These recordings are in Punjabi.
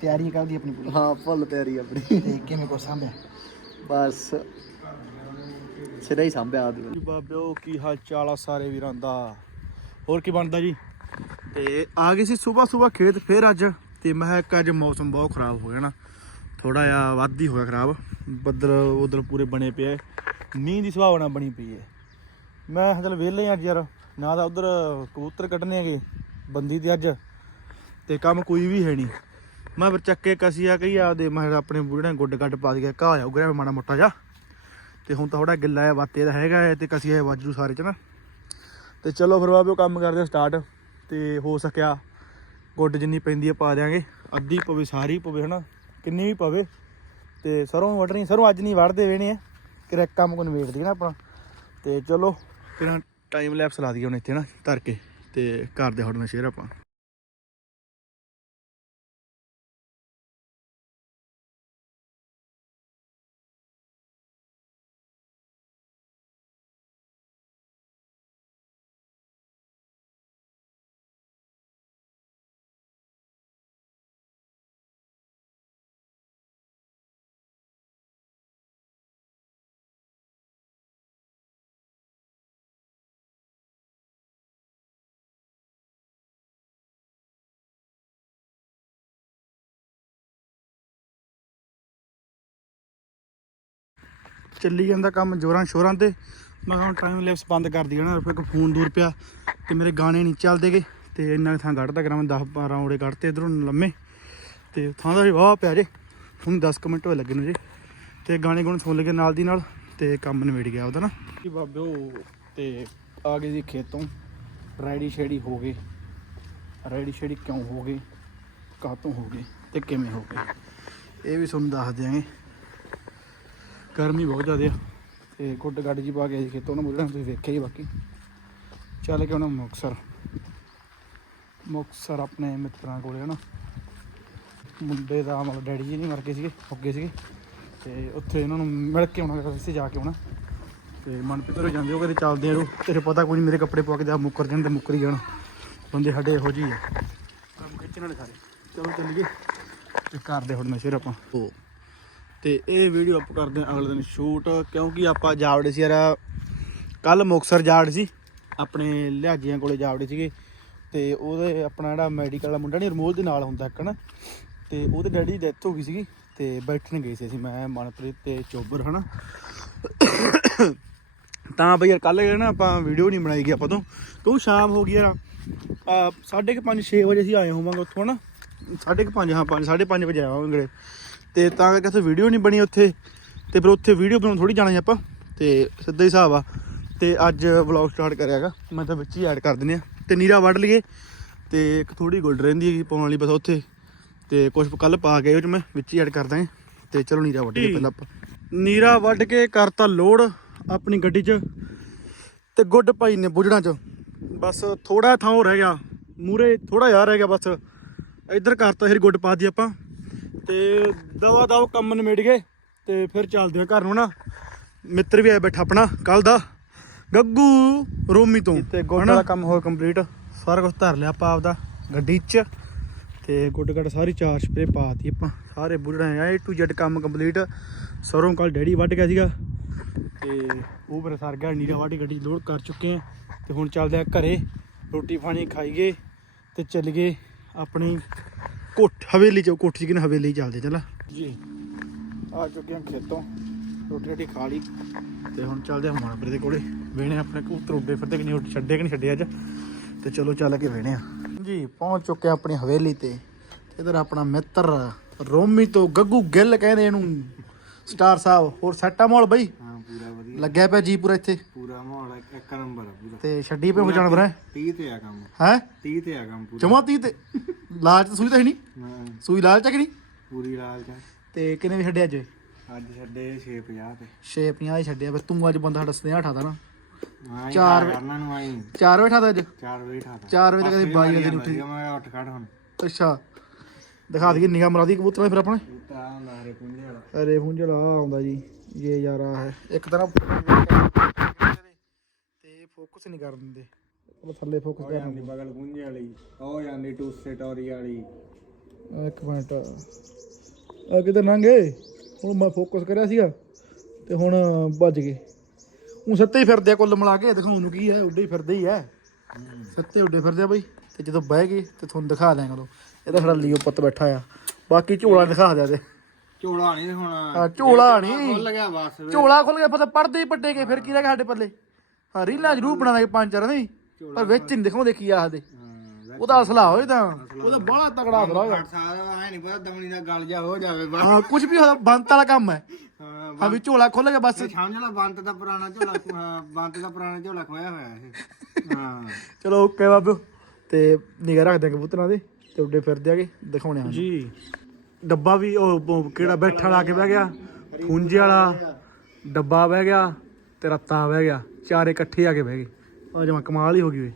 ਤਿਆਰੀ ਕਰਦੀ ਆਪਣੀ ਪੂਰੀ ਹਾਂ ਫੁੱਲ ਤਿਆਰੀ ਆਪਣੀ। ਤੇ ਕਿਵੇਂ ਕੋ ਸਾਂਭਿਆ? ਬਸ। ਸਿਰਾ ਹੀ ਸੰਭਿਆ ਆਦੂ ਜੀ ਬਾਬਿਓ ਕੀ ਹਾਲ ਚਾਲ ਆ ਸਾਰੇ ਵੀਰਾਂ ਦਾ? ਹੋਰ ਕੀ ਬਣਦਾ ਜੀ? ਤੇ ਆ ਗਏ ਸੀ ਸਵੇਰ ਸਵੇਰ ਖੇਤ ਫੇਰ ਅੱਜ। ਤੇ ਮੈਂ ਕਿਹਾ ਅੱਜ ਮੌਸਮ ਬਹੁਤ ਖਰਾਬ ਹੋ ਗਿਆ ਨਾ। ਥੋੜਾ ਜਿਹਾ ਵੱਧ ਹੀ ਹੋਇਆ ਖਰਾਬ। ਬੱਦਲ ਉਧਰ ਪੂਰੇ ਬਣੇ ਪਏ ਆ। ਮੀਂਹ ਦੀ ਸੰਭਾਵਨਾ ਬਣੀ ਪਈ ਹੈ ਮੈਂ ਚੱਲ ਵਿਹਲੇ ਅੱਜ ਯਾਰ। ਨਾ ਤਾਂ ਉਧਰ ਕਬੂਤਰ ਕੱਢਣੇ ਹੈਗੇ। ਬੰਦੀ ਤੇ ਅੱਜ। ਤੇ ਕੰਮ ਕੋਈ ਵੀ ਹੈ ਨਹੀਂ। ਮੈਂ ਫਿਰ ਚੱਕੇ ਕਸੀਆ ਕਹੀ ਆਪਦੇ ਮੈਂ ਕਿਹਾ ਆਪਣੇ ਬੁੜੇ ਗੁੱਡ ਗੱਡ ਪਾ ਗਿਆ ਘਾਹ ਜਾਊਗਾ ਮਾੜਾ ਮੋਟਾ ਜਾ। ਤੇ ਹੁਣ ਤਾਂ ਥੋੜਾ ਗਿੱਲਾ ਹੈ ਵਾਤੇ ਦਾ ਹੈਗਾ ਹੈ ਤੇ ਕਸੀਆ ਵਾਜੂ ਸਾਰੇ ਚ ਨਾ ਤੇ ਚਲੋ ਫਿਰ ਬਾਬਿਓ ਕੰਮ ਕਰਦੇ ਸਟਾਰਟ ਤੇ ਹੋ ਸਕਿਆ। ਗੁੱਡ ਜਿੰਨੀ ਪੈਂਦੀ ਹੈ ਪਾ ਦਿਆਂਗੇ। ਅੱਧੀ ਪਵੇ ਸਾਰੀ ਪਵੇ ਹਨਾ, ਕਿੰਨੀ ਵੀ ਪਵੇ। ਤੇ ਸਰੋਂ ਵੱਢਣੀ, ਸਰੋਂ ਅੱਜ ਨਹੀਂ ਵੱਢਦੇ ਵੇਣੇ ਆ। ਕਿ ਕੰਮ ਕੋ ਨਵੇੜ ਦੀ ਨਾ ਆਪਣਾ। ਤੇ ਚਲੋ, ਫਿਰ ਟਾਈਮ ਲੈਪਸ ਲਾ ਦਈਏ ਹੁਣ ਇੱਥੇ ਨਾ, ਧਰ ਕੇ। ਤੇ ਕਰਦੇ ਤੁਹਾਡੇ ਸ਼ੇਅਰ ਆਪਾਂ। ਚੱਲੀ ਜਾਂਦਾ ਕੰਮ ਜੋਰਾਂ ਸ਼ੋਰਾਂ ਤੇ। ਮੈਂ ਕਿਹਾ ਹੁਣ ਟਾਈਮ ਲੈਪਸ ਬੰਦ ਕਰ ਦਈਏ ਨਾ, ਫਿਰ ਫੋਨ ਦੂਰ ਪਿਆ ਤੇ ਮੇਰੇ ਗਾਣੇ ਨਹੀਂ ਚੱਲਦੇਗੇ ਤੇ ਇੰਨਾ ਕੁ ਥਾਂ ਕੱਢਦਾ ਕਰਾਂ ਮੈਂ 10 12 ਔੜੇ ਕੱਢਤੇ ਇਧਰੋਂ ਲੰਮੇ। ਤੇ ਥਾਂ ਦਾ ਵੀ ਵਾਹ ਪਿਆ ਜੇ। ਹੁਣ 10 ਕੁ ਮਿੰਟ ਹੋਏ ਲੱਗੇ ਨੂੰ ਜੀ। ਤੇ ਗਾਣੇ ਗੁਣ ਸੁਣ ਲਗੇ ਨਾਲ ਦੀ ਨਾਲ ਤੇ ਕੰਮ ਨਿਬੜ ਗਿਆ ਉਹਦਾ ਨਾ। ਜੀ ਬਾਬਿਓ, ਤੇ ਆ ਗਏ ਜੀ ਖੇਤੋਂ। ਰੈਡੀ ਸ਼ੇੜੀ ਹੋ ਗਏ। ਰੈਡੀ ਸ਼ੇੜੀ ਕਿਉਂ ਹੋ ਗਏ? ਕਾਹਤੋਂ ਹੋ ਗਏ? ਤੇ ਕਿਵੇਂ ਹੋ ਗਏ? ਇਹ ਵੀ ਤੁਹਾਨੂੰ ਦੱਸ ਦਿਆਂਗੇ। ਗਰਮੀ ਬਹੁਤ ਜ਼ਿਆਦਾ ਆ। ਤੇ ਗੁੱਡ ਗੱਡ ਜੀ ਪਾ ਕੇ ਖੇਤੋਂ ਨਾ ਮੁੱਢਣਾ ਤੁਸੀਂ ਵੇਖਿਆ ਹੀ ਬਾਕੀ। ਚੱਲ ਕੇ ਉਹਨਾਂ ਮੁਕਸਰ ਮੁਕਸਰ ਆਪਣੇ ਮਿੱਤਰਾਂ ਕੋਲੇ, ਹਨਾ। ਮੁੰਡੇ ਦਾ ਮਤਲਬ ਡੈਡੀ ਜੀ ਨਹੀਂ ਮਰ ਗਏ ਸੀਗੇ ਫੁੱਗੇ ਸੀਗੇ। ਤੇ ਉੱਥੇ ਇਹਨਾਂ ਨੂੰ ਮਿਲ ਕੇ ਆਉਣਾ ਕਰਦੇ ਸੀ ਜਾ ਕੇ ਆਉਣਾ। ਤੇ ਮਨਪ੍ਰੀਤ ਹੋ ਜਾਂਦੇ ਹੋ ਕਦੇ ਚੱਲਦੇ ਆ ਰੋ ਤੇਰੇ ਪਤਾ ਕੋਈ ਨਹੀਂ ਮੇਰੇ ਕੱਪੜੇ ਪਾ ਕੇ ਜਾ ਮੁੱਕਰ ਜਾਣ ਤੇ ਮੁੱਕਰ ਹੀ ਜਾਣ। ਬੰਦੇ ਸਾਡੇ ਇਹੋ ਜਿਹੇ ਆ। ਕੰਮ ਖਿੱਚਣ ਵਾਲੇ ਸਾਰੇ। ਚਲੋ ਚੱਲੀਏ। ਤੇ ਕਰਦੇ ਹੁਣ ਨਸ਼ਰ ਆਪਾਂ। ਉਹ ਤੇ ਇਹ ਵੀਡੀਓ ਅਪ ਕਰਦੇ ਹਾਂ ਅਗਲੇ ਦਿਨ ਸ਼ੂਟ ਕਿਉਂਕਿ ਆਪਾਂ ਜਾਵੜੇ ਸੀ ਯਾਰ ਕੱਲ ਮੁਕਸਰ ਜਾਵੜੇ ਸੀ। ਆਪਣੇ ਲਿਹਾਜੀਆਂ ਕੋਲੇ ਜਾਵੜੇ ਸੀਗੇ। ਤੇ ਉਹਦੇ ਆਪਣਾ ਜਿਹੜਾ ਮੈਡੀਕਲ ਵਾਲਾ ਮੁੰਡਾ ਨਹੀਂ ਰਮੋਲ ਦੇ ਨਾਲ ਹੁੰਦਾ ਇੱਕ ਨਾ ਤੇ ਉਹਦੇ ਡੈਡੀ ਦੀ ਡੈਥ ਹੋ ਗਈ ਸੀਗੀ ਤੇ ਬੈਠਣ ਗਏ ਸੀ ਅਸੀਂ, ਮੈਂ, ਮਨਪ੍ਰੀਤ ਤੇ ਚੋਬਰ ਹਨਾ। ਤਾਂ ਬਈ ਯਾਰ ਕੱਲ ਨਾ ਆਪਾਂ ਵੀਡੀਓ ਨਹੀਂ ਬਣਾਈ ਗਈ ਆਪਾਂ ਤੋਂ। ਕਿਉਂ ਸ਼ਾਮ ਹੋ ਗਈ ਯਾਰ। ਆ 5:30 6 ਵਜੇ ਅਸੀਂ ਆਏ ਹੋਵਾਂਗੇ ਉੱਥੋਂ ਨਾ 5:30 ਹਾਂ 5 5:30 ਵਜੇ ਆਵਾਂਗੇ ਤੇ ਤਾਂ ਕਰਕੇ ਉੱਥੇ ਵੀਡੀਓ ਨਹੀਂ ਬਣੀ ਉੱਥੇ। ਤੇ ਫਿਰ ਉੱਥੇ ਵੀਡੀਓ ਬਣਾਉਣ ਥੋੜੀ ਜਾਣਾ ਸੀ ਆਪਾਂ। ਤੇ ਸਿੱਧਾ ਹੀ ਹਿਸਾਬ ਆ। ਤੇ ਅੱਜ ਵਲੌਗ ਸਟਾਰਟ ਕਰਿਆਗਾ ਮੈਂ ਤਾਂ ਵਿੱਚ ਹੀ ਐਡ ਕਰ ਦਿੰਨੇ ਆ। ਤੇ ਨੀਰਾ ਵੱਢ ਲਈਏ। ਤੇ ਇੱਕ ਥੋੜੀ ਗੁੱਡ ਰਹਿੰਦੀ ਹੈਗੀ ਪਾਉਣ ਵਾਲੀ ਬਸ ਉੱਥੇ। ਤੇ ਕੁਝ ਕੱਲ ਪਾ ਕੇ ਉਹ ਚ ਮੈਂ ਵਿੱਚ ਹੀ ਐਡ ਕਰ ਦਾਂ ਤੇ ਚਲੋ ਨੀਰਾ ਵੱਢ ਕੇ ਪਹਿਲਾਂ ਆਪਾਂ। ਨੀਰਾ ਵੱਢ ਕੇ ਕਰਤਾ ਲੋਡ ਆਪਣੀ ਗੱਡੀ 'ਚ। ਤੇ ਗੁੱਡ ਭਾਈ ਨੇ ਬੁਝਣਾ 'ਚ। ਬਸ ਥੋੜਾ ਥਾਂ ਹੋ ਰਹਿ ਗਿਆ। ਮੂਰੇ ਥੋੜਾ ਯਾਰ ਰਹਿ ਗਿਆ ਬਸ। ਇੱਧਰ ਕਰਤਾ ਫਿਰ ਗੁੱਡ ਪਾ ਦੀ ਆਪਾਂ। ਤੇ ਦਵਾ ਦਵ ਕੰਮ ਨਿਮੇੜ ਗਏ ਤੇ ਫਿਰ ਚੱਲਦੇ ਆ ਘਰ ਨੂੰ ਨਾ। ਮਿੱਤਰ ਵੀ ਆਇਆ ਬੈਠਾ ਆਪਣਾ ਕੱਲ ਦਾ। ਗੱਗੂ ਰੋਮੀ ਤੋਂ ਤੇ ਗੁੱਡ ਦਾ ਕੰਮ ਹੋ ਕੰਪਲੀਟ ਸਾਰਾ ਕੁਝ ਧਰ ਲਿਆ ਆਪਾਂ ਆਪਦਾ ਗੱਡੀ 'ਚ। ਤੇ ਗੁੱਡ ਗੱਡ ਸਾਰੀ ਚਾਰ ਸਪਰੇ ਪਾਤੀ ਆਪਾਂ। ਸਾਰੇ ਬੁੱਢੜਾ ਆ ਟੂ ਜ਼ੈਡ ਕੰਮ ਕੰਪਲੀਟ ਸਰੋਂ ਕੱਲ ਡੈਡੀ ਵੱਢ ਗਿਆ ਸੀਗਾ। ਤੇ ਉਹ ਮੇਰਾ ਸਰ ਗਿਆ ਨੀਰਾ ਵਾਢੀ ਗੱਡੀ ਲੋਡ ਕਰ ਚੁੱਕੇ ਆ। ਤੇ ਹੁਣ ਚੱਲਦੇ ਆ ਘਰੇ ਰੋਟੀ ਪਾਣੀ ਖਾਈਏ ਤੇ ਚੱਲ ਗਏ ਆਪਣੀ ਕੋਠ ਹਵੇਲੀ ਚ ਕੋਠੀ ਕਿਨ ਹਵੇਲੀ ਚੱਲਦੇ ਚੱਲ। ਜੀ। ਆ ਚੁੱਕੇ ਆ ਖੇਤੋਂ ਰੋਟੀ ਰੋਟੀ ਖਾ ਲਈ। ਤੇ ਹੁਣ ਚੱਲਦੇ ਆ ਮਨਪ੍ਰੀਤ ਦੇ ਕੋਲੇ। ਵੇਣੇ ਆਪਣੇ ਕਬੂਤਰ ਉੱਡੇ ਫਿਰਦੇ ਕਿ ਨਹੀਂ ਛੱਡੇ ਕਿ ਨਹੀਂ ਛੱਡੇ ਅੱਜ। ਤੇ ਚਲੋ ਚੱਲ ਕੇ ਵੇਣੇ ਆ। ਜੀ ਪਹੁੰਚ ਚੁੱਕੇ ਆ ਆਪਣੀ ਹਵੇਲੀ ਤੇ। ਇਧਰ ਆਪਣਾ ਮਿੱਤਰ ਰੋਮੀ ਤੋਂ ਗੱਗੂ ਗਿੱਲ ਕਹਿੰਦੇ ਇਹਨੂੰ। ਸਟਾਰ ਸਾਹਿਬ ਹੋਰ ਸੈਟਾ ਮੋਲ ਬਈ? ਹਾਂ ਪੂਰਾ ਵਧੀਆ। ਲੱਗਿਆ ਪਿਆ ਜੀ ਪੂਰਾ ਇੱਥੇ? ਪੂਰਾ ਮਾਹੌਲ ਇੱਕ- ਇੱਕ ਨੰਬਰ ਆ ਪੂਰਾ। ਤੇ ਛੱਡੀ ਪਏ ਹੋ ਜਾਨਵਰ ਹੈ? 30 ਤੇ ਆ ਕੰਮ। ਹੈ? 30 ਤੇ ਆ ਕੰਮ ਪੂਰਾ। ਜਮਾ 30 ਤੇ। ਲਾਲ ਚ ਸੂਈ ਤਾਂ ਹੈ ਨਹੀਂ। ਹਾਂ, ਸੂਈ ਲਾਲ ਚ ਕਿ ਨਹੀਂ? ਪੂਰੀ ਲਾਲ ਚ ਤੇ ਕਿੰਨੇ ਵੀ ਛੱਡੇ ਅੱਜ? ਅੱਜ ਛੱਡੇ 650 ਤੇ 650 ਹੀ ਛੱਡਿਆ ਬਸ ਤੂੰ ਅੱਜ ਬੰਦਾ ਸਾਡਾ ਸਨੇਹਾ ਠਾਦਾ ਨਾ। ਹਾਂ ਚਾਰ ਕਰਨਾ ਨੂੰ ਆਈ। 4 ਵਜੇ ਠਾਦਾ ਅੱਜ? 4 ਵਜੇ ਠਾਤਾ 4 ਵਜੇ ਤੱਕ ਕਦੇ 22 ਵਜੇ ਨਹੀਂ ਉੱਠੀ। ਮੈਂ ਉੱਠ ਖੜ ਹੁਣ। ਅੱਛਾ। ਦਿਖਾ ਦਈਏ ਨਿਗਾਹ ਮਰਾ ਦੀ ਕਬੂਤਰਾਂ ਦੀ ਫਿਰ ਆਪਣੇ। ਤਾਂ ਹਰੇ ਪੁੰਜੇ ਵਾਲਾ। ਅਰੇ ਫੁੰਜਲ ਆ ਆਉਂਦਾ ਜੀ। ਇਹ ਯਾਰਾ ਹੈ। ਇੱਕ ਤਰ੍ਹਾਂ ਤੇ ਫੋਕਸ ਨਹੀਂ ਕਰਨ ਦਿੰਦੇ। ਉਹ ਥੱਲੇ ਫੋਕਸ ਕਰਨ ਜਾਂਦੀ ਬਗਲ ਪੁੰਜੇ ਵਾਲੀ ਉਹ ਜਾਂਦੀ ਟੂਸੇ ਟੋਰੀ ਵਾਲੀ। ਇੱਕ ਮਿੰਟ। ਆ ਕਿਤੇ ਨੰਗੇ ਹੁਣ ਮੈਂ ਫੋਕਸ ਕਰਿਆ ਸੀਗਾ ਤੇ ਹੁਣ ਭੱਜ ਗਏ। ਉਹ ਸੱਤੇ ਹੀ ਫਿਰਦੇ ਆ ਕੁੱਲ ਮਿਲਾ ਕੇ ਦਿਖਾਉਣ ਨੂੰ ਕੀ ਹੈ ਉੱਡੇ ਹੀ ਫਿਰਦੇ ਹੀ ਆ ਸੱਤੇ ਉੱਡੇ ਫਿਰਦੇ ਆ ਬਈ ਤੇ ਜਦੋਂ ਬਹਿ ਗਏ ਤੇ ਤੁਹਾਨੂੰ ਦਿਖਾ ਦਿਆਂਗਾ ਲੋ ਇਹਦਾ ਸਾਡਾ ਲੀਓ ਪੁੱਤ ਬੈਠਾ ਆ। ਬਾਕੀ ਝੋਲਾ ਦਿਖਾ ਦਿਆ ਤੇ। ਝੋਲਾ ਨਹੀਂ ਹੁਣ। ਆ ਝੋਲਾ ਨਹੀਂ ਖੁੱਲ ਗਿਆ ਬਸ। ਝੋਲਾ ਖੁੱਲ ਗਿਆ ਪਤਾ ਪੜਦੇ ਹੀ ਪੱਟੇ ਗਏ ਫਿਰ ਕੀ ਰਹਿ ਗਿਆ ਸਾਡੇ ਪੱਲੇ? ਹਾਂ ਰੀਲਾਂ ਜ਼ਰੂਰ ਬਣਾਵਾਂਗੇ ਪੰਜ ਚਾਰ ਨਹੀਂ? ਪਰ ਵਿੱਚ ਨਹੀਂ ਦਿਖਾਉਂਦੇ ਕੀ ਆਖਦੇ। ਉਹਦਾ ਅਸਲਾ ਹੋਏ ਤਾਂ। ਉਹਦਾ ਬੜਾ ਤਗੜਾ ਅਸਲਾ ਹੋਇਆ। ਸਾਰਾ ਐ ਨਹੀਂ ਪਤਾ ਦਮਣੀ ਦਾ ਗਲ ਜਾ ਹੋ ਜਾਵੇ ਬਸ। ਹਾਂ ਕੁਝ ਵੀ ਹੋਦਾ ਬੰਤ ਵਾਲਾ ਕੰਮ ਹੈ। ਹਾਂ ਹਾਂ ਵੀ ਝੋਲਾ ਖੁੱਲ ਗਿਆ ਬਸ। ਸਮਝ ਲਾ ਬੰਤ ਦਾ ਪੁਰਾਣਾ ਝੋਲਾ ਹਾਂ, ਬੰਤ ਦਾ ਪੁਰਾਣਾ ਝੋਲਾ ਖੋਇਆ ਹੋਇਆ ਇਹ। ਹਾਂ। ਚਲੋ ਓਕੇ ਬਾਬੂ ਤੇ ਨਿਗਾ ਰੱਖਦੇ ਆ ਕਬੂਤਰਾਂ ਦੇ ਤੇ ਉੱਡੇ ਫਿਰਦੇ ਆਗੇ ਦਿਖਾਉਣੇ ਆ ਜੀ। ਡੱਬਾ ਵੀ ਉਹ ਉਹ ਕਿਹੜਾ ਬੈਠਾ ਲਾ ਕੇ ਬਹਿ ਗਿਆ? ਖੁੰਝੇ ਵਾਲਾ ਡੱਬਾ ਬਹਿ ਗਿਆ ਤੇ ਰੱਤਾ ਬਹਿ ਗਿਆ। ਚਾਰੇ ਇਕੱਠੇ ਆ ਕੇ ਬਹਿ ਗਏ। ਆ ਜਮਾ ਕਮਾਲ ਹੀ ਹੋ ਗਈ ਵੇ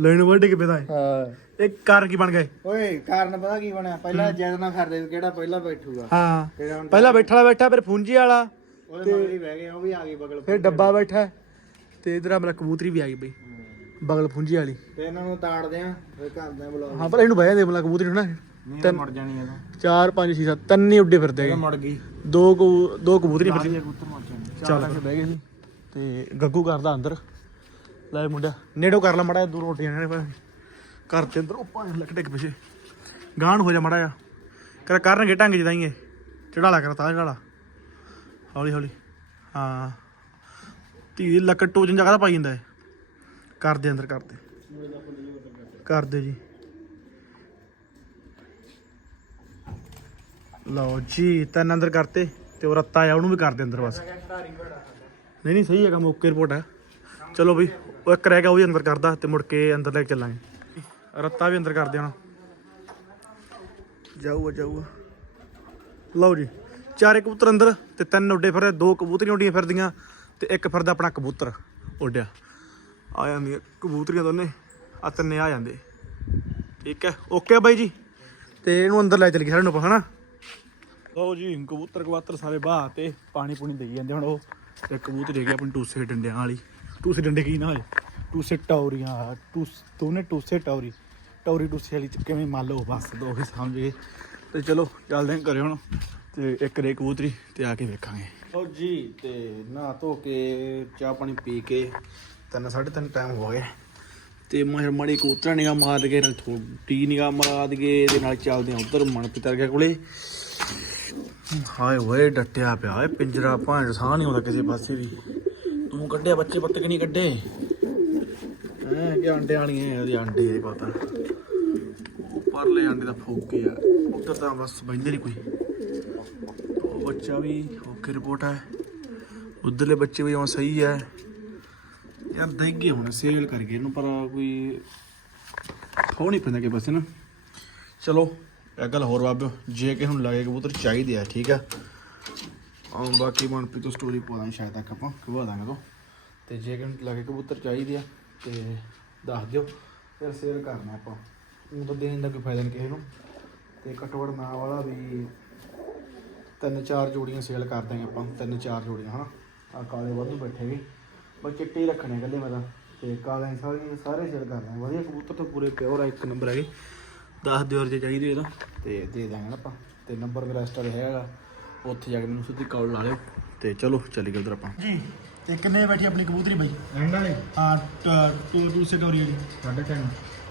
ਲੈਣ ਵੱਢ ਕੇ ਪਿਆ ਹਾਂ। ਇਹ ਕਾਰ ਕੀ ਬਣ ਗਏ ਓਏ ਕਾਰਨ ਪਤਾ ਕੀ ਬਣਿਆ? ਪਹਿਲਾਂ ਜੈਦ ਨਾਲ ਕਰਦੇ ਵੀ ਕਿਹੜਾ ਪਹਿਲਾਂ ਬੈਠੂਗਾ। ਹਾਂ। ਫਿਰ ਹੁਣ ਪਹਿਲਾਂ ਬੈਠਾ ਵਾਲਾ ਬੈਠਾ ਫਿਰ ਫੁੰਝੇ ਵਾਲਾ। ਉਹਦੇ ਮਗਰ ਹੀ ਬਹਿ ਗਏ ਉਹ ਵੀ ਆ ਗਈ ਬਗਲ ਫਿਰ ਡੱਬਾ ਬੈਠਾ ਤੇ ਇਧਰ ਮੇਰਾ ਕਬੂਤਰੀ ਵੀ ਆ ਗਈ ਬਈ। ਬਗਲ ਫੁੰਝੇ ਵਾਲੀ। ਤੇ ਇਹਨਾਂ ਨੂੰ ਤਾੜਦੇ ਆ ਫਿਰ ਕਰਦੇ ਆ ਬੁਲਾ ਹਾਂ ਪਰ ਇਹਨੂੰ ਬਹਿ ਜਾਂਦੇ ਮਤਲਬ ਕਬੂਤਰੀ ਨੂੰ ਨਾ। ਨਹੀਂ ਮੁੜ ਜਾਣੀ ਇਹ ਚਾਰ ਪੰਜ ਛੇ ਸੱਤ ਤਿੰਨ ਹੀ ਉੱਡੇ ਫਿਰਦੇ ਹੈਗੇ। ਮੁੜ ਗਈ। ਦੋ ਦੋ ਕਬੂਤਰ ਮੁੜ ਜਾਣੀ। ਚੱਲ ਕੇ ਬਹਿ ਗਏ ਤੇ ਗੱਗੂ ਕਰਦਾ ਅੰਦਰ। ਲੈ ਮੁੰਡਿਆ। ਨੇੜੋ ਕਰ ਲੈ ਮੜਾ ਦੂਰ ਰੋਟੀਆਂ ਨੇ ਭਾਵੇਂ ਘਰ ਤੇ ਅੰਦਰ ਉਹ ਭਾਵੇਂ ਲੱਕ ਟਿਕ ਪਿਛੇ। ਗਾਣ ਹੋ ਜਾ ਮੜਾ ਜਾ ਕਰ ਕਰਨਗੇ ਢੰਗ ਜਦਾਈਏ ਚੜਾਲਾ ਕਰ ਤਾ ਚੜਾਲਾ ਹੌਲੀ ਹੌਲੀ। ਹਾਂ। ਧੀ ਦੀ ਲੱਕੜ ਟੋਜਨ ਜਗ੍ਹਾ ਦਾ ਪਾਈ ਜਾਂਦਾ ਹੈ ਕਰਦੇ ਅੰਦਰ ਕਰਦੇ ਕਰਦੇ ਜੀ। ਲਓ ਜੀ, ਤਿੰਨ ਅੰਦਰ ਕਰਤੇ ਤੇ ਉਹ ਰੱਤਾ ਆ ਉਹਨੂੰ ਵੀ ਕਰਦੇ ਅੰਦਰ ਬਸ। ਨਹੀਂ ਨਹੀਂ, ਸਹੀ ਹੈ ਕੰਮ ਓਕੇ ਰਿਪੋਰਟ ਹੈ। ਚਲੋ ਬਈ, ਉਹ ਇੱਕ ਰਹਿ ਗਿਆ, ਉਹ ਵੀ ਅੰਦਰ ਕਰਦਾ ਤੇ ਮੁੜ ਕੇ ਅੰਦਰ ਲੈ ਕੇ ਚੱਲਾਂਗੇ। ਰੱਤਾ ਵੀ ਅੰਦਰ ਕਰ ਦੇਣਾ। ਜਾਊਗਾ ਜਾਊਗਾ। ਲਓ ਜੀ, ਚਾਰੇ ਕਬੂਤਰ ਅੰਦਰ ਤੇ ਤਿੰਨ ਉੱਡੇ ਫਿਰਦੇ, ਦੋ ਕਬੂਤਰੀਆਂ ਉੱਡੀਆਂ ਫਿਰਦੀਆਂ ਤੇ ਇੱਕ ਫਿਰਦਾ ਆਪਣਾ ਕਬੂਤਰ ਉੱਡਿਆ। ਆ ਜਾਂਦੀਆਂ ਕਬੂਤਰੀਆਂ ਦੋਨੇ, ਆ ਤਿੰਨੇ ਆ ਜਾਂਦੇ। ਠੀਕ ਹੈ, ਓਕੇ ਬਾਈ ਜੀ। ਤੇ ਇਹਨੂੰ ਅੰਦਰ ਲੈ ਚੱਲ ਗਏ ਸਾਰਿਆਂ ਨੂੰ ਆਪਾਂ, ਹਨਾ? ਲਓ ਜੀ ਕਬੂਤਰ ਕਬੂਤਰ ਸਾਰੇ ਬਾਹ ਤੇ ਪਾਣੀ ਪੂਣੀ ਦੇਈ ਜਾਂਦੇ ਹੁਣ ਉਹ। ਤੇ ਕਬੂਤਰ ਹੈਗੇ ਆਪਣੀ ਟੂਸੇ ਡੰਡਿਆਂ ਵਾਲੀ। ਟੂਸੇ ਡੰਡੇ ਕੀ ਨਾ ਟੂਸੇ ਟੌਰੀਆਂ ਟੂਸ ਦੋਨੇ ਟੂਸੇ ਟੌਰੀ। ਟੌਰੀ ਟੂਸੇ ਵਾਲੀ ਕਿਵੇਂ ਮੰਨ ਲਓ ਬਸ ਦੋ ਹੀ ਸਮਝ। ਗਏ ਤੇ ਚਲੋ, ਚੱਲਦੇ ਹਾਂ ਘਰੇ ਹੁਣ। ਤੇ ਇੱਕ ਰੇ ਕਬੂਤਰੀ ਤੇ ਆ ਕੇ ਵੇਖਾਂਗੇ। ਲਓ ਜੀ, ਤੇ ਨਹਾ ਧੋ ਕੇ, ਚਾਹ ਪਾਣੀ ਪੀ ਕੇ ਤਿੰਨ ਸਾਢੇ ਤਿੰਨ ਟਾਈਮ ਹੋ ਗਏ। ਤੇ ਮੈਂ ਮੜੀ ਕਬੂਤਰਾਂ ਨਿਗਾ ਮਾਰ ਕੇ, ਨਾਲ ਥੋੜੀ ਨਿਗਾ ਮਾਰ ਦਈਏ ਤੇ ਨਾਲ ਚੱਲਦੇ ਆ ਉਧਰ ਮਨਪ੍ਰੀਤ ਵਰਗੇ ਕੋਲੇ। ਹਾਏ ਓਏ, ਡੱਟਿਆ ਪਿਆ ਏ ਪਿੰਜਰਾ ਭਾਂਜ ਸਾਹ ਨਹੀਂ ਆਉਂਦਾ ਕਿਸੇ ਪਾਸੇ ਵੀ। ਤੂੰ ਕੱਢਿਆ, ਬੱਚੇ ਬੱਤੇ ਕਿ ਨਹੀਂ ਕੱਢੇ? ਹੈ, ਕਿ ਅੰਡੇ ਵਾਲੀਆਂ ਉਹਦੇ ਅੰਡੇ ਆ ਪਤਾ। ਪਰਲੇ ਅੰਡੇ ਦਾ ਫੋਕੇ ਆ। ਉੱਧਰ ਤਾਂ ਬਸ ਬੈਂਦੇ ਨਹੀਂ ਕੋਈ। ਉਹ ਬੱਚਾ ਵੀ ਓਕੇ ਰਿਪੋਰਟ ਹੈ ਉਧਰਲੇ ਬੱਚੇ ਵੀ ਉਹ ਸਹੀ ਹੈ ਯਾਰ ਦੇਖ ਗਏ ਹੁਣ ਸੇਲ ਕਰ ਗਏ ਇਹਨੂੰ, ਪਰ ਕੋਈ ਥੋ ਨਹੀਂ ਪੈਂਦਾ ਕਿ ਬਸ ਨਾ। ਚਲੋ ਇਹ ਗੱਲ ਹੋਰ ਬਾਬਿਓ, ਜੇ ਕਿ ਹੁਣ ਲੱਗੇ ਕਬੂਤਰ ਚਾਹੀਦੇ ਆ, ਠੀਕ ਆ। ਆਉਂ ਬਾਕੀ ਮਨਪ੍ਰੀਤ ਤੋਂ ਸਟੋਰੀ ਪਾਉਣਾ ਸ਼ਾਇਦ ਤੱਕ ਆਪਾਂ, ਖਵਾ ਦਾਂਗੇ ਤੋਂ। ਤੇ ਜੇ ਕਿ ਹੁਣ ਲੱਗੇ ਕਬੂਤਰ ਚਾਹੀਦੇ ਆ, ਤੇ ਦੱਸ ਦਿਓ, ਫਿਰ ਸੇਲ ਕਰਨਾ ਆਪਾਂ। ਉਹ ਤਾਂ ਦੇਣ ਦਾ ਕੋਈ ਫਾਇਦਾ ਨਹੀਂ ਕਿਸੇ ਨੂੰ। ਤੇ ਘੱਟੋ ਘੱਟ ਨਾਂ ਵਾਲਾ ਵੀ ਤਿੰਨ ਚਾਰ ਜੋੜੀਆਂ ਸੇਲ ਕਰ ਦਾਂਗੇ ਆਪਾਂ ਤਿੰਨ ਚਾਰ ਜੋੜੀਆਂ, ਹਨਾ? ਆ ਕਾਲੇ ਵਾਧੂ ਬੈਠੇ ਵੀ। ਬਸ ਚਿੱਟੇ ਰੱਖਣੇ ਇਕੱਲੇ ਮੈਂ ਤਾਂ। ਤੇ ਕਾਲੇ ਸਾਰੇ ਸਾਰੇ ਸੇਲ ਕਰ ਦਾਂਗੇ। ਵਧੀਆ ਕਬੂਤਰ ਤਾਂ ਪੂਰੇ ਪਿਓਰ ਆ, ਇੱਕ ਨੰਬਰ ਹੈਗੇ। ਦੱਸ ਦਿਓ ਜੇ ਚਾਹੀਦੇ ਇਹਦਾ ਤੇ। ਦੇ ਦਾਂਗੇ ਨਾ ਆਪਾਂ। ਤੇ ਨੰਬਰ ਮੇਰਾ ਇੰਸਟਾ ਤੇ ਹੈਗਾ। ਉੱਥੇ ਜਾ ਕੇ ਮੈਨੂੰ ਸਿੱਧੀ ਕਾਲ ਲਾ ਲਿਓ। ਤੇ ਚਲੋ ਚੱਲੀਏ ਉਧਰ ਆਪਾਂ। ਜੀ ਤੇ ਕਿੰਨੇ ਬੈਠੀ ਆਪਣੀ ਕਬੂਤਰੀ ਬਾਈ? ਐਂਡ ਵਾਲੇ। ਹਾਂ ਟੂ ਟੂ ਸੇ ਟੋਰੀ ਵਾਲੀ ਸਾਢੇ ਤਿੰਨ।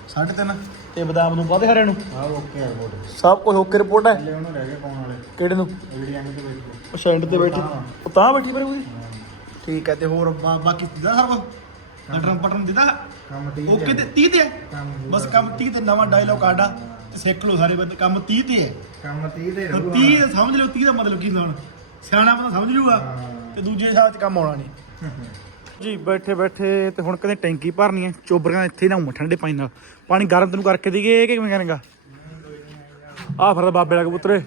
ਸਾਢੇ ਤਿੰਨ? ਤੇ ਬਦਾਮ ਨੂੰ ਪਾਦੇ ਹਰਿਆਂ ਨੂੰ। ਆ ਓਕੇ ਆ ਬੋਲ ਸਭ ਕੁਝ ਓਕੇ ਰਿਪੋਰਟ ਹੈ? ਲੈ ਉਹਨੂੰ ਰਹਿ ਗਏ ਪਾਉਣ ਵਾਲੇ। ਕਿਹੜੇ ਨੂੰ? ਜਿਹੜੀ ਐਂਡ ਤੇ ਵੇਖੋ ਉਹ ਸੈਂਡ ਤੇ ਬੈਠੀ। ਉਹ ਤਾਂ ਬੈਠੀ ਪਰ ਉਹਦੀ ਠੀਕ ਹੈ ਤੇ ਹੋਰ ਬਾਕੀ ਦਿੱਤਾ ਕੋ ਡਰਮ ਪਟਨ ਦਿੱਤਾ? ਕੰਮ ਟੀ ਓਕੇ ਤੇ 30 ਤੇ ਬਸ ਕੰਮ 30 ਤੇ ਨਵਾਂ ਡਾਇਲੌਗ ਆਡਾ ਸਿੱਖ ਲਓ ਸਾਰੇ ਬੰਦੇ ਕੰਮ 30 ਤੇ ਹੈ। ਕੰਮ 30 ਦੇ ਹੁਣ 30 ਤੇ ਸਮਝ ਲਓ 30 ਦਾ ਮਤਲਬ ਕੀ ਹੁੰਦਾ ਹੁਣ? ਸਿਆਣਾ ਬੰਦਾ ਸਮਝ ਲੂਗਾ ਤੇ ਦੂਜੇ ਸਾਲ ਚ ਕੰਮ ਆਉਣਾ ਨਹੀਂ। ਜੀ ਬੈਠੇ ਬੈਠੇ ਤੇ ਹੁਣ ਕਹਿੰਦੇ ਟੈਂਕੀ ਭਰਨੀ ਹੈ ਚੋਬਰਾਂ ਇੱਥੇ ਨਾ ਠੰਡੇ ਪਾਣੀ ਨਾਲ। ਪਾਣੀ ਗਰਮ ਤੈਨੂੰ ਕਰਕੇ ਦੇਈਏ ਕਿ ਕਿਵੇਂ ਕਰੇਗਾ? ਆ ਫਿਰ ਬਾਬੇ ਦਾ ਕਬੂਤਰੇ।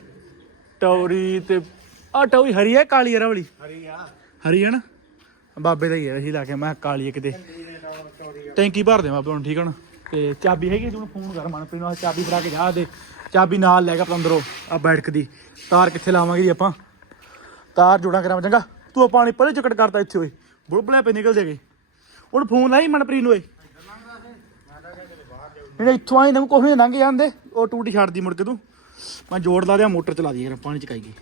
ਟੌਰੀ ਤੇ ਆ ਟੌਰੀ ਹਰੀ ਹੈ ਕਾਲੀ ਹੈ ਰਵਲੀ? ਹਰੀ ਆ। ਹਰੀ ਹੈ ਨਾ? ਬਾਬੇ ਦਾ ਹੀ ਹੈ ਅਸੀਂ ਲਾ ਕੇ ਮੈਂ ਕਿਹਾ ਕਾਲੀ ਹੈ ਕਿਤੇ। ਟੈਂਕੀ ਭਰ ਦੇ ਬਾਬੇ ਹੁਣ ਠੀਕ ਹੈ ਨਾ? ਤੇ ਚਾਬੀ ਹੈਗੀ ਤੂੰ ਫੋਨ ਕਰ ਮਨਪ੍ਰੀਤ ਨੂੰ, ਆਹ ਚਾਬੀ ਫੜਾ ਕੇ ਜਾ ਦੇ। ਚਾਬੀ ਨਾਲ ਲੈ ਕੇ ਆਪਾਂ ਅੰਦਰੋਂ ਆ ਬੈਠਕ ਦੀ। ਤਾਰ ਕਿੱਥੇ ਲਾਵਾਂਗੇ ਜੀ ਆਪਾਂ? ਤਾਰ ਜੋੜਾਂ ਕਰਾਂ ਚੰਗਾ। ਤੂੰ ਆਹ ਪਾਣੀ ਪਰੇ ਚਕਟ ਕਰਤਾ ਇੱਥੇ, ਓਏ। ਬੁਲਬੁਲੇ ਪੇ ਨਿਕਲ ਜਾਗੇ ਹੁਣ ਫੋਨ ਲਾਈ ਮਨਪ੍ਰੀਤ ਨੂੰ, ਓਏ। ਨਹੀਂ ਇੱਥੋਂ ਆਈ ਨਾ ਕੋਈ ਲੰਘ ਜਾਂਦੇ। ਉਹ ਟੂਟੀ ਛੱਡਦੀ ਮੁੜ ਕੇ ਤੂੰ। ਮੈਂ ਜੋੜ ਲਾ ਦਿਆ, ਮੋਟਰ ਚਲਾ ਦੀ ਯਾਰ, ਪਾਣੀ ਚ ਕਈ ਗਈ।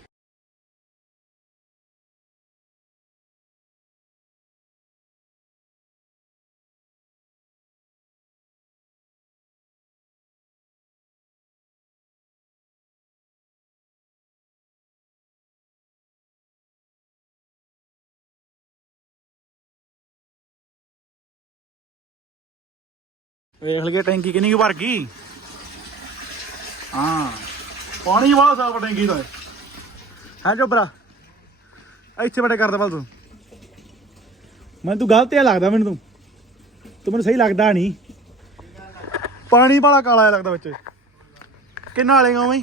ਵੇਖ ਲਈਏ ਟੈਂਕੀ ਕਿੰਨੀ ਕੁ ਭਰ ਗਈ। ਹਾਂ ਪਾਣੀ ਵਾਲਾ ਸਾਫ਼ ਟੈਂਕੀ ਦਾ। ਹੈ ਜੋਬਰਾ ਇੱਥੇ ਬੜੇ ਕਰਦਾ ਬਲ ਤੂੰ। ਮੈਨੂੰ ਤੂੰ ਗਲਤ ਜਿਹਾ ਲੱਗਦਾ ਮੈਨੂੰ। ਤੂੰ ਤੂੰ ਮੈਨੂੰ ਸਹੀ ਲੱਗਦਾ ਨਹੀਂ। ਪਾਣੀ ਵਾਲਾ ਕਾਲਾ ਲੱਗਦਾ ਵਿੱਚ। ਕਿੰਨਾ ਵਾਲੇਗਾ ਉਵੇਂ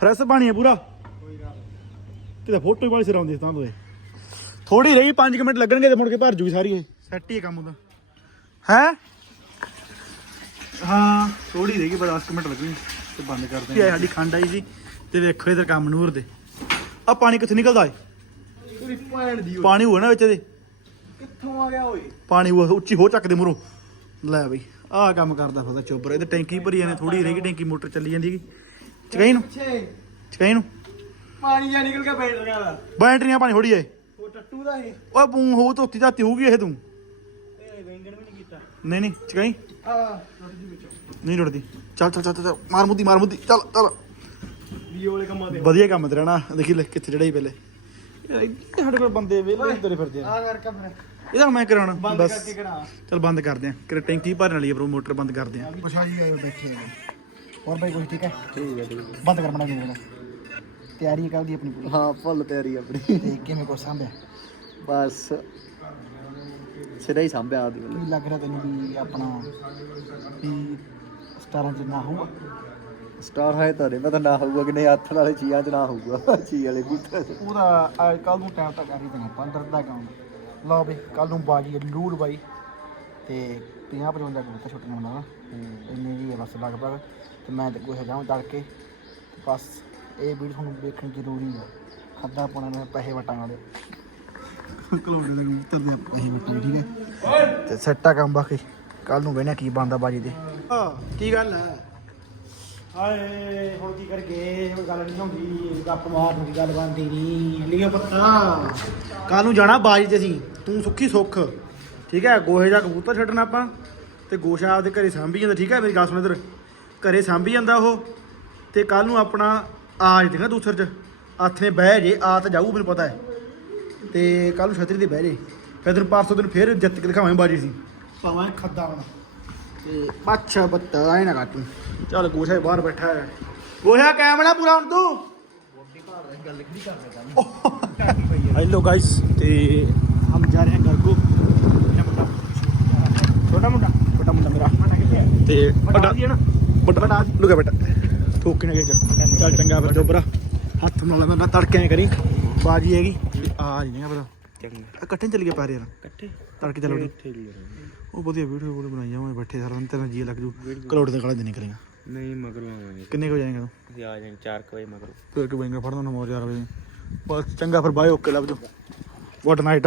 ਫਰੈਸ਼ ਪਾਣੀ ਹੈ ਪੂਰਾ। ਕਿਤੇ ਫੋਟੋ ਹੀ ਵਾਲੀ ਸਿਰ ਆਉਂਦੀ ਤਾਂ ਦੋਏ ਥੋੜੀ ਰਹੀ 5 ਮਿੰਟ ਲੱਗਣਗੇ ਤੇ ਮੁੜ ਕੇ ਭਰ ਜੂਗੀ ਸਾਰੀ ਇਹ। ਸੈੱਟ ਹੀ ਹੈ ਕੰਮ ਉਹਦਾ। ਹੈ? ਹਾਂ। ਥੋੜੀ ਰਹਿ ਗਈ ਬਸ 10 ਮਿੰਟ ਲੱਗਣੀ ਤੇ ਬੰਦ ਕਰਦੇ ਹਾਂ ਸਾਡੀ ਖੰਡ ਆਈ ਸੀ ਤੇ ਵੇਖੋ ਇਧਰ ਕੰਮ ਨੂਰ ਦੇ। ਆ ਪਾਣੀ ਕਿੱਥੇ ਨਿਕਲਦਾ ਏ? ਤੇਰੀ ਭੈਣ ਦੀ ਪਾਣੀ ਨਾ ਵਿੱਚ ਇਹਦੇ। ਕਿੱਥੋਂ ਆ ਗਿਆ ਓਏ? ਪਾਣੀ ਉਹ ਉੱਚੀ ਹੋ ਚੱਕਦੇ ਮੂਰੋਂ ਲੈ ਬਈ ਆਹ ਕੰਮ ਕਰਦਾ ਫਸਾ ਚੋਬਰ ਇਹਦੇ ਟੈਂਕੀ ਭਰੀ ਜਾਂਦੇ ਥੋੜੀ ਰਹਿ ਗਈ ਟੈਂਕੀ ਮੋਟਰ ਚੱਲੀ ਜਾਂਦੀ ਹੈਗੀ। ਚਕਾਈ ਨੂੰ ਚਕਾਈ ਨੂੰ। ਪਾਣੀ ਜਾਂ ਨਿਕਲ ਕੇ ਬੈਟਰੀਆਂ ਪਾਣੀ ਥੋੜੀ ਏ ਉਹ ਟੱਟੂ ਦਾ ਇਹ। ਓਏ ਪੂੰ ਹੋ ਧੋਤੀ ਧਾਤੀ ਹੋਊਗੀ ਇਹ ਤੂੰ। ਇਹ ਵੈਂਗਣ ਵੀ ਨਹੀਂ ਕੀਤਾ। ਨਹੀਂ ਨਹੀਂ ਚਕਾਈ। ਆ ਜੀ ਵਿੱਚੋਂ ਨਹੀਂ ਰੁੜਦੀ। ਚੱਲ ਚੱਲ ਚੱਲ ਚੱਲ। ਮਾਰ ਮੁੱਦੀ ਮਾਰ ਮੁੱਦੀ। ਚੱਲ ਚੱਲ। ਵੀਡੀਓ ਵਾਲੇ ਕੰਮਾਂ ਦੇ ਵਧੀਆ ਕੰਮ ਤੇ ਰਹਿਣਾ ਦੇਖੀ ਲੈ ਕਿੱਥੇ ਚੜਾਈ ਪਹਿਲੇ। ਯਾਰ ਇੱਥੇ ਸਾਡੇ ਕੋਲ ਬੰਦੇ ਵੇਲੇ ਤੁਰੇ ਫਿਰਦੇ ਆ। ਆ ਕਰਕੇ ਫਿਰ ਇਹਦਾ ਮੈਂ ਕਰਾਉਣਾ ਬੰਦ ਬਸ। ਕਰਕੇ ਕਰਾ। ਚੱਲ ਬੰਦ ਕਰਦੇ ਆ। ਕਿ ਟੈਂਕੀ ਭਰਨ ਵਾਲੀ ਬਰੋ ਮੋਟਰ ਬੰਦ ਕਰਦੇ ਆ। ਪੁੱਛਾ ਜੀ ਆਏ ਬੈਠੇ ਆ ਹੋਰ ਭਾਈ ਕੁਝ ਠੀਕ ਹੈ? ਠੀਕ ਹੈ ਠੀਕ ਬੰਦ ਕਰ ਬਣਾ ਦੇ ਤਿਆਰੀ ਕਰ ਦੀ ਆਪਣੀ ਪੂਰੀ। ਹਾਂ ਫੁੱਲ ਤਿਆਰੀ ਆਪਣੀ। ਤੇ ਕਿਵੇਂ ਕੋ ਸਾਂਭਿਆ? ਬਸ ਸਿਰਾ ਹੀ ਸੰਭਿਆ ਆਦੀ ਕੀ ਲੱਗ ਰਿਹਾ ਤੈਨੂੰ ਵੀ ਆਪਣਾ ਵੀ ਸਟਾਰਾਂ ਚ ਨਾ ਹੋਊਗਾ। ਸਟਾਰ ਹੈ ਤਾਂ ਨਹੀਂ ਪਤਾ ਨਾ ਹੋਊਗਾ ਕਿ ਨਹੀਂ ਹੱਥ ਵਾਲੇ ਚੀਆਂ ਚ ਨਾ ਹੋਊਗਾ ਚੀ ਵਾਲੇ ਬੂਟੇ ਉਹਦਾ ਅੱਜ ਕੱਲ ਨੂੰ ਟਾਈਮ ਤਾਂ ਕਰ ਹੀ ਦੇਣਾ 15 ਦਾ ਕੰਮ। ਲਓ ਬਈ ਕੱਲ ਨੂੰ ਬਾਜੀ ਲੂੜ ਬਾਈ ਤੇ 50 55 ਕਬੂਤਰ ਛੁੱਟਣ ਵਾਲਾ ਇੰਨੇ ਜੀ ਹੈ ਬਸ ਲਗਭਗ ਤੇ ਮੈਂ ਤੇ ਕੋਈ ਜਾਵਾਂ ਤੜਕੇ ਤੇ ਬਸ ਇਹ ਵੀਡੀਓ ਤੁਹਾਨੂੰ ਵੇਖਣੀ ਜ਼ਰੂਰੀ ਹੈ ਖਾਦਾ ਪਾਉਣਾ ਨੇ ਪੈਸੇ ਵਟਾਂ ਵਾਲੇ। ਕਲੋੜੇ ਦੇ ਕਬੂਤਰ ਦੇ ਪੈਸੇ ਵਟਾਂ ਠੀਕ ਹੈ? ਤੇ ਸੱਟਾ ਕੰਮ ਬਾਕੀ ਕੱਲ ਨੂੰ ਵੇਖਣਾ ਕੀ ਬੰਦਾ ਬਾਜੀ ਦੇ। ਕੀ ਗੱਲ ਹੈ? ਹਾਏ ਹੁਣ ਕੀ ਕਰਗੇ ਹੁਣ ਗੱਲ ਨਹੀਂ ਹੁੰਦੀ ਗੱਪ ਮਾਰਨ ਦੀ ਗੱਲ ਬਣਦੀ ਨਹੀਂ ਲਿਆ ਪੱਤਾ। ਕੱਲ ਨੂੰ ਜਾਣਾ ਬਾਜੀ ਤੇ ਅਸੀਂ ਤੂੰ ਸੁੱਖੀ ਸੁੱਖ ਠੀਕ ਹੈ? ਗੋਹੇ ਦਾ ਕਬੂਤਰ ਛੱਡਣਾ ਆਪਾਂ ਤੇ ਗੋਸ਼ਾ ਆਪਦੇ ਘਰੇ ਸਾਂਭੀ ਜਾਂਦਾ ਠੀਕ ਹੈ? ਮੇਰੀ ਗੱਲ ਸੁਣ ਇਧਰ ਘਰੇ ਸਾਂਭੀ ਜਾਂਦਾ ਉਹ ਤੇ ਕੱਲ ਨੂੰ ਆਪਣਾ ਆ ਜੇਗਾ ਦੂਸਰ ਚ ਨੇ ਬਹਿ ਜੇ ਆ ਤਾਂ ਜਾਊ ਮੈਨੂੰ ਪਤਾ ਹੈ। ਤੇ ਕੱਲ ਨੂੰ ਛਤਰੀ ਤੇ ਬਹਿ ਜੇ ਫਿਰ ਦਿਨ ਪਰਸੋਂ ਦਿਨ ਫੇਰ ਜਿੱਤ ਕੇ ਦਿਖਾਵਾਂਗੇ ਬਾਜੀ ਸੀ ਪਾਵਾਂ ਖੱਦਾ ਬਣਾ ਤੇ ਬੱਚਾ ਬੱਤਾ ਆਏ ਨਾ ਕਾਟੂ ਚੱਲ ਗੋਸ਼ਾ ਬਾਹਰ ਬੈਠਾ ਹੈ ਗੋਸ਼ਾ ਕੈਮਰਾ ਪੂਰਾ ਹੁਣ ਤੂੰ हेलो गाइस ਤੇ ਹਮ ਜਾ ਰਹੇ ਹਾਂ ਘਰ ਕੋ ਛੋਟਾ ਮੁੰਡਾ ਛੋਟਾ ਮੁੰਡਾ ਮੇਰਾ ਤੇ ਵੱਡਾ ਨਾ ਵੱਡਾ ਲੁਕਾ ਬੇਟਾ ਠੋਕ ਕੇ ਨਾ ਗਏ ਚੱਲ ਚੱਲ ਚੰਗਾ ਫਿਰ ਜੋਬਰਾ ਹੱਥ ਨਾਲ ਮੈਂ ਤੜਕੇ ਐ ਕਰੀ ਬਾਜੀ ਹੈਗੀ ਆ ਨਹੀਂ ਪਤਾ। ਚੰਗਾ। ਇਕੱਠੇ ਚੱਲ ਗਏ ਪਾਰ ਯਾਰ। ਇਕੱਠੇ ਤੜਕੇ ਚੱਲ ਉੜੀ ਉਹ ਵਧੀਆ ਵੀਡੀਓ ਵੀਡੀਓ ਬਣਾਈ ਜਾਵਾਂਗੇ ਬੈਠੇ ਸਾਰਾ ਦਿਨ ਤੇਰਾ ਜੀ ਲੱਗ ਜੂ। ਕਰੋੜ ਦੇ ਕਾਲੇ ਦੇ ਨਿਕਲੇਗਾ ਨਹੀਂ ਮਗਰੋਂ ਆਵਾਂਗੇ ਕਿੰਨੇ ਕੁ ਜਾਏਗਾ ਤੂੰ? ਆ ਜਾਣ 4 ਵਜੇ ਮਗਰੋਂ। ਫਿਰ ਕਿ ਬੈਂਗਾ ਫੜਨਾ ਨਾ ਮੋਰ ਯਾਰ ਬਈ। ਬਸ ਚੰਗਾ ਫਿਰ ਬਾਏ ਓਕੇ ਲੱਭ ਜੋ ਗੁੱਡ ਨਾਈਟ